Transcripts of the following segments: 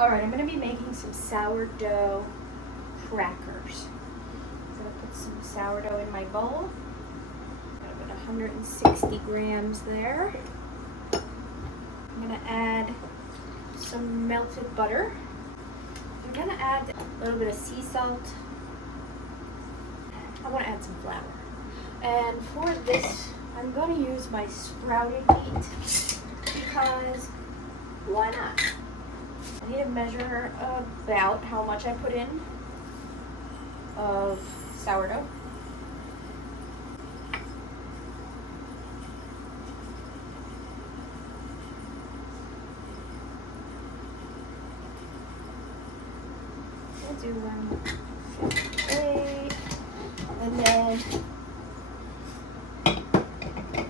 Alright, I'm going to be making some sourdough crackers. I'm going to put some sourdough in my bowl. Got about 160 grams there. I'm going to add some melted butter. I'm going to add a little bit of sea salt. I want to add some flour. And for this, I'm going to use my sprouted wheat because why not? I need to measure about how much I put in of sourdough. I'll do 158, and then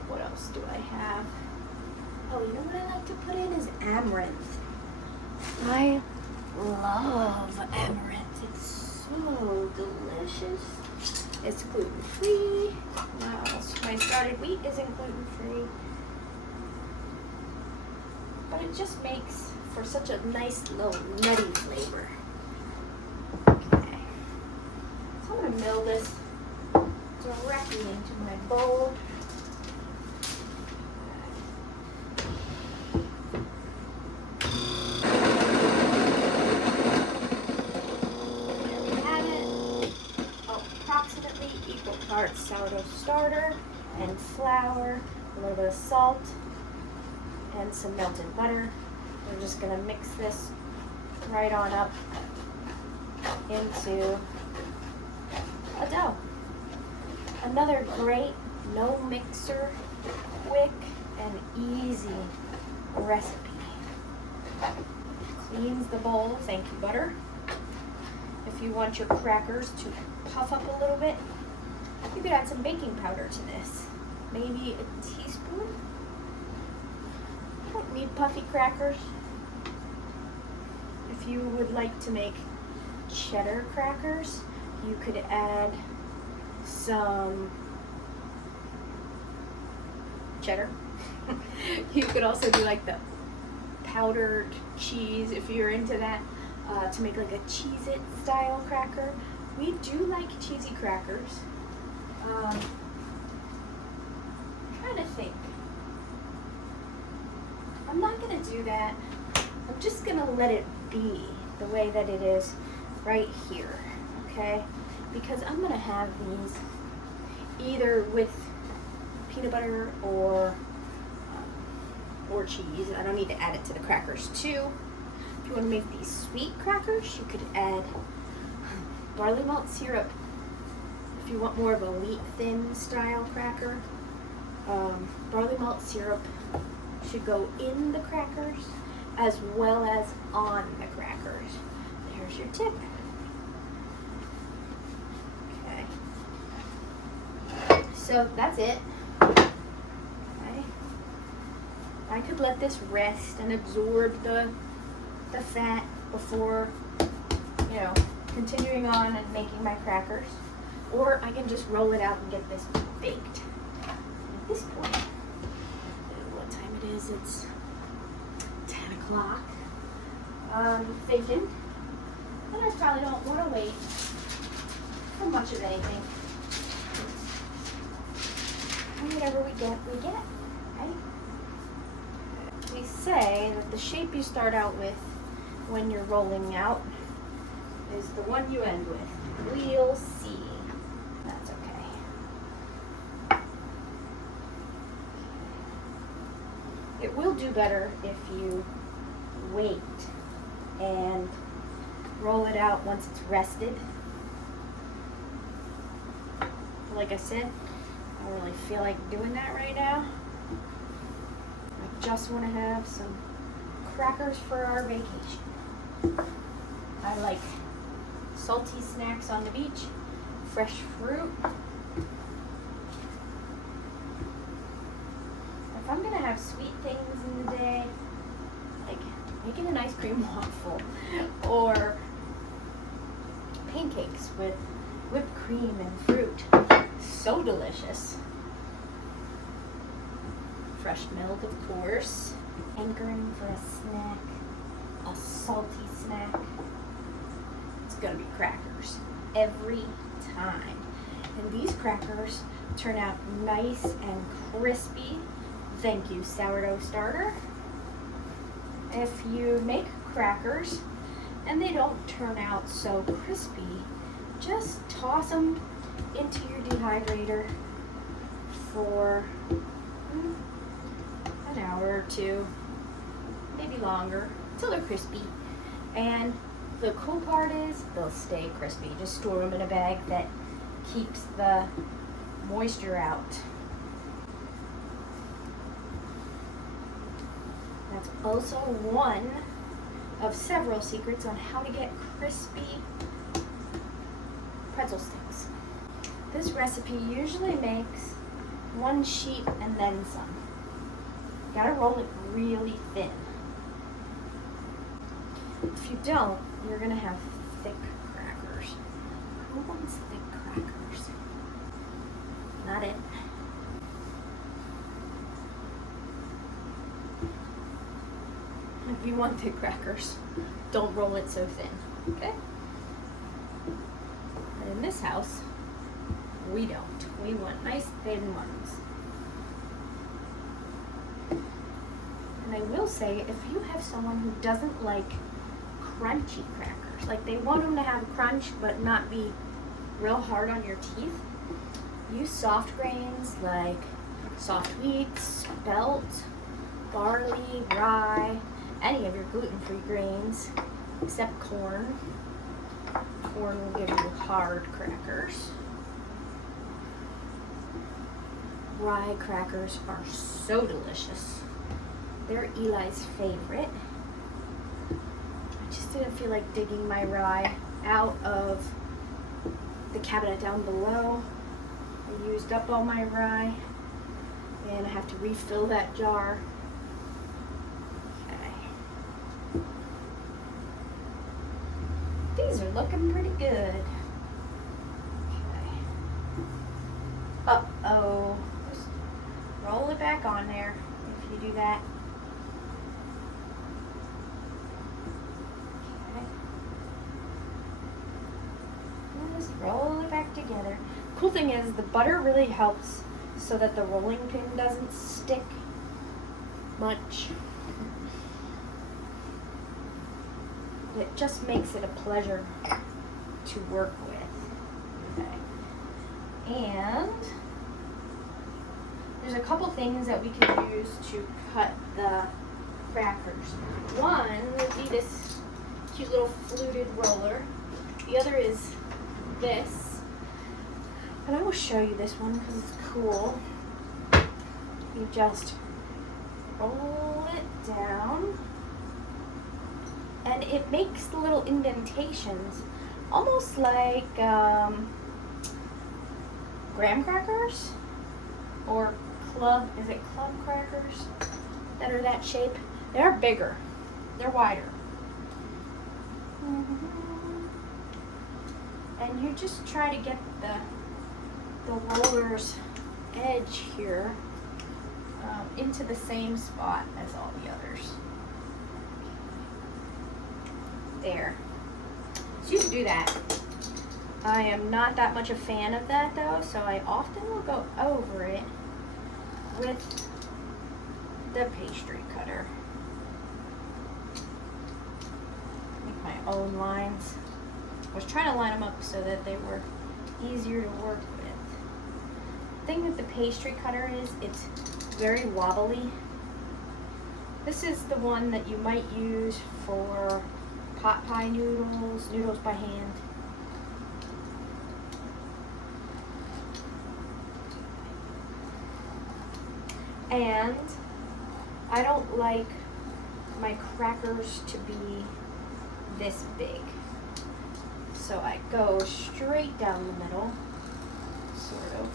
what else do I have? Oh, you know what I like to put in is amaranth. I love amaranth. It's so delicious. It's gluten-free. My started wheat isn't gluten-free. But it just makes for such a nice little nutty flavor. Okay. So I'm going to mill this directly into my bowl. Parts sourdough starter and flour, a little bit of salt, and some melted butter. We're just going to mix this right on up into a dough. Another great, no mixer, quick and easy recipe. Cleans the bowl, thank you butter. If you want your crackers to puff up a little bit, you could add some baking powder to this. Maybe a teaspoon. You don't need puffy crackers. If you would like to make cheddar crackers, you could add some cheddar. You could also do like the powdered cheese if you're into that, to make like a Cheez-It style cracker. We do like cheesy crackers. I'm trying to think. I'm not going to do that. I'm just going to let it be the way that it is right here, okay? Because I'm going to have these either with peanut butter or cheese. I don't need to add it to the crackers too. If you want to make these sweet crackers, you could add barley malt syrup. If you want more of a wheat thin style cracker, barley malt syrup should go in the crackers as well as on the crackers. There's your tip. Okay. So that's it. Okay. I could let this rest and absorb the fat before, continuing on and making my crackers. Or I can just roll it out and get this baked. At this point, what time it is, it's 10 o'clock. Thinking that I probably don't want to wait for much of anything. And whatever we get, right? We say that the shape you start out with when you're rolling out is the one you end with. We'll see. That's okay. It will do better if you wait and roll it out once it's rested. Like I said, I don't really feel like doing that right now. I just want to have some crackers for our vacation. I like salty snacks on the beach, fresh fruit. If I'm gonna have sweet things in the day, like making an ice cream waffle or pancakes with whipped cream and fruit, so delicious. Fresh milk, of course. Hankering for a snack, a salty gonna be crackers every time. And these crackers turn out nice and crispy. Thank you, sourdough starter. If you make crackers and they don't turn out so crispy, just toss them into your dehydrator for an hour or two, maybe longer, until they're crispy. And the cool part is they'll stay crispy. Just store them in a bag that keeps the moisture out. That's also one of several secrets on how to get crispy pretzel sticks. This recipe usually makes one sheet and then some. You gotta roll it really thin. If you don't, you're gonna have thick crackers. Who wants thick crackers? Not it. If you want thick crackers, don't roll it so thin, okay? But in this house, we don't. We want nice thin ones. And I will say, if you have someone who doesn't like crunchy crackers, like they want them to have a crunch but not be real hard on your teeth, use soft grains like soft wheat, spelt, barley, rye, any of your gluten-free grains except corn. Corn will give you hard crackers. Rye crackers are so delicious. They're Eli's favorite. I just didn't feel like digging my rye out of the cabinet down below. I used up all my rye and I have to refill that jar. Okay. These are looking pretty good. Okay. Uh-oh. Just roll it back on there if you do that. Just roll it back together. Cool thing is the butter really helps so that the rolling pin doesn't stick much. It just makes it a pleasure to work with. Okay. And there's a couple things that we can use to cut the crackers. One would be this cute little fluted roller. The other is this, and I will show you this one because it's cool. You just roll it down and it makes the little indentations almost like graham crackers or club crackers that are that shape. They're bigger, they're wider. And you just try to get the roller's edge here into the same spot as all the others. There. So you can do that. I am not that much a fan of that though, so I often will go over it with the pastry cutter. Make my own lines. I was trying to line them up so that they were easier to work with. The thing with the pastry cutter is it's very wobbly. This is the one that you might use for pot pie noodles, noodles by hand. And I don't like my crackers to be this big. So I go straight down the middle, sort of.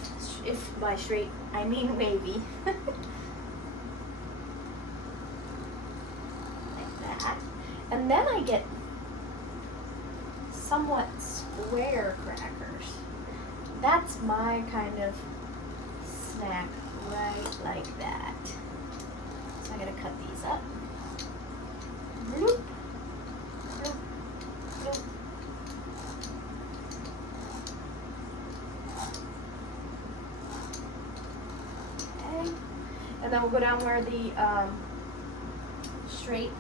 If by straight, I mean wavy. Like that. And then I get somewhat square crackers. That's my kind of snack, right like that. So I'm gonna cut these up. Bloop, bloop, bloop. then we'll go down where the straight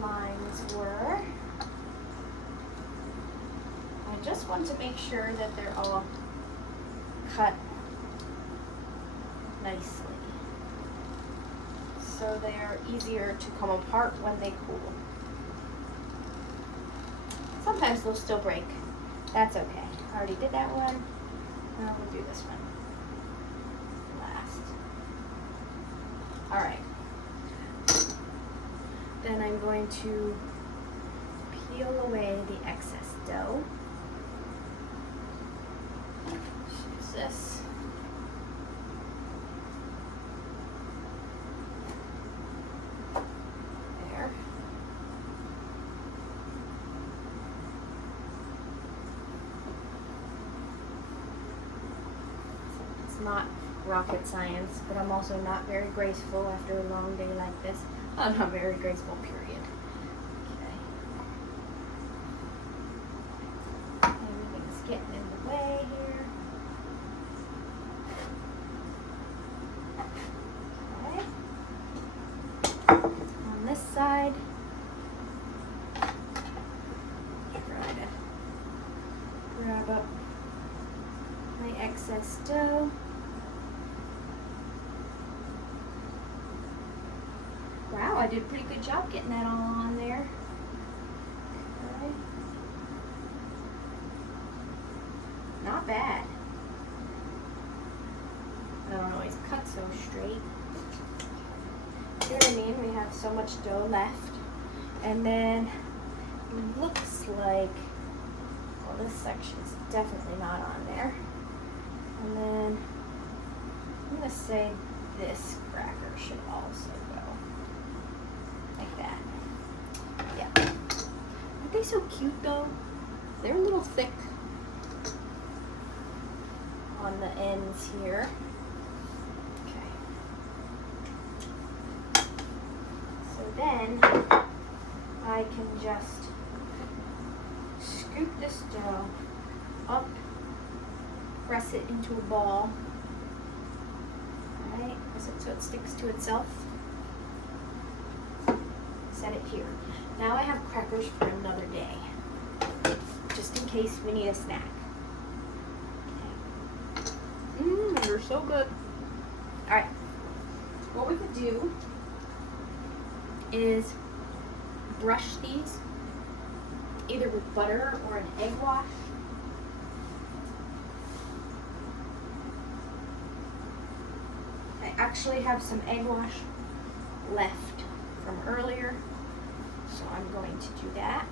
lines were. I just want to make sure that they're all cut nicely, so they are easier to come apart when they cool. Sometimes they'll still break. That's okay. I already did that one. Now we'll do this one last. All right. Then I'm going to peel away the excess dough. Use this. There. It's not rocket science, but I'm also not very graceful after a long day like this. I'm not very graceful, period. Okay. Everything's getting in the way here. Okay. On this side, try to grab up my excess dough. Wow, I did a pretty good job getting that all on there. Okay. Not bad. I don't always cut so straight. See what I mean? We have so much dough left. And then it looks like, well, this section's definitely not on there. And then I'm going to say this cracker should also go. Like that. Yeah. Aren't they so cute though? They're a little thick on the ends here. Okay. So then I can just scoop this dough up, press it into a ball. Alright, press it so it sticks to itself. Set it here. Now I have crackers for another day, just in case we need a snack. Mmm, they're so good. All right, what we could do is brush these either with butter or an egg wash. I actually have some egg wash left from earlier, so I'm going to do that.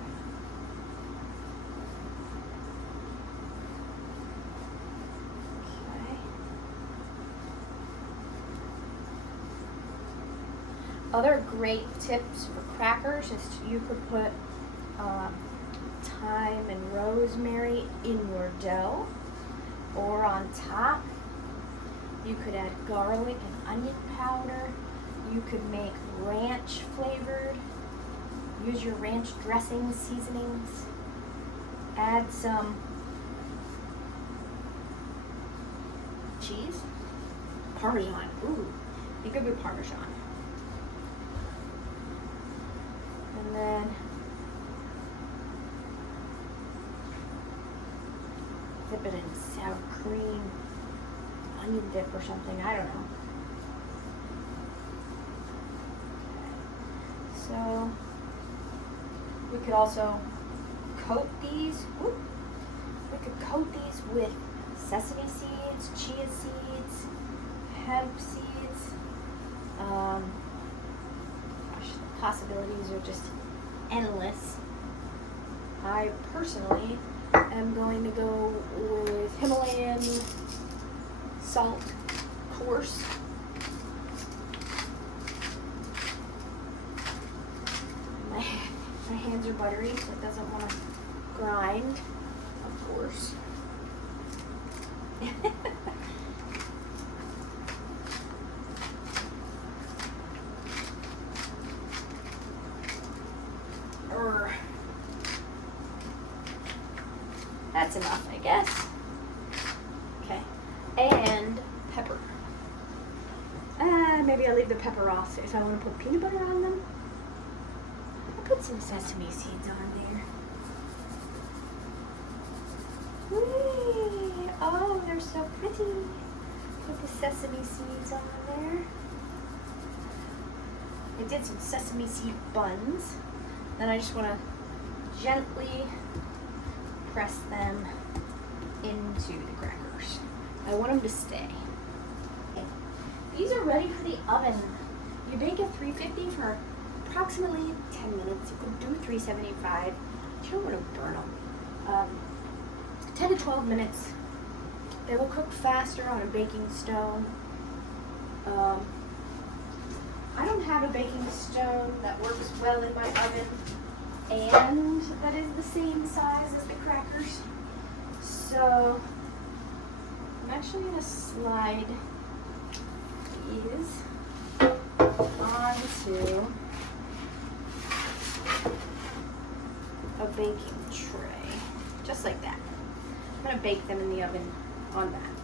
Okay. Other great tips for crackers is you could put thyme and rosemary in your dough, or on top. You could add garlic and onion powder. You could make ranch flavored. Use your ranch dressing seasonings. Add some cheese. Parmesan. Ooh, think of your Parmesan. And then dip it in sour cream, onion dip or something, I don't know. So we could also coat these. Whoop, we could coat these with sesame seeds, chia seeds, hemp seeds. Gosh, the possibilities are just endless. I personally am going to go with Himalayan salt, coarse. My hands are buttery, so it doesn't want to grind, of course. That's enough, I guess. Okay, and pepper. Maybe I'll leave the pepper off if I want to put peanut butter on them. I'll put some sesame seeds on there. Whee! Oh, they're so pretty. Put the sesame seeds on there. I did some sesame seed buns. Then I just want to gently press them into the crackers. I want them to stay. Okay. These are ready for the oven. You bake at 350 for approximately 10 minutes. You could do 375. You don't want to burn them. 10 to 12 minutes. They will cook faster on a baking stone. I don't have a baking stone that works well in my oven and that is the same size as the crackers. So I'm actually going to slide these onto a baking tray, just like that. I'm going to bake them in the oven on that.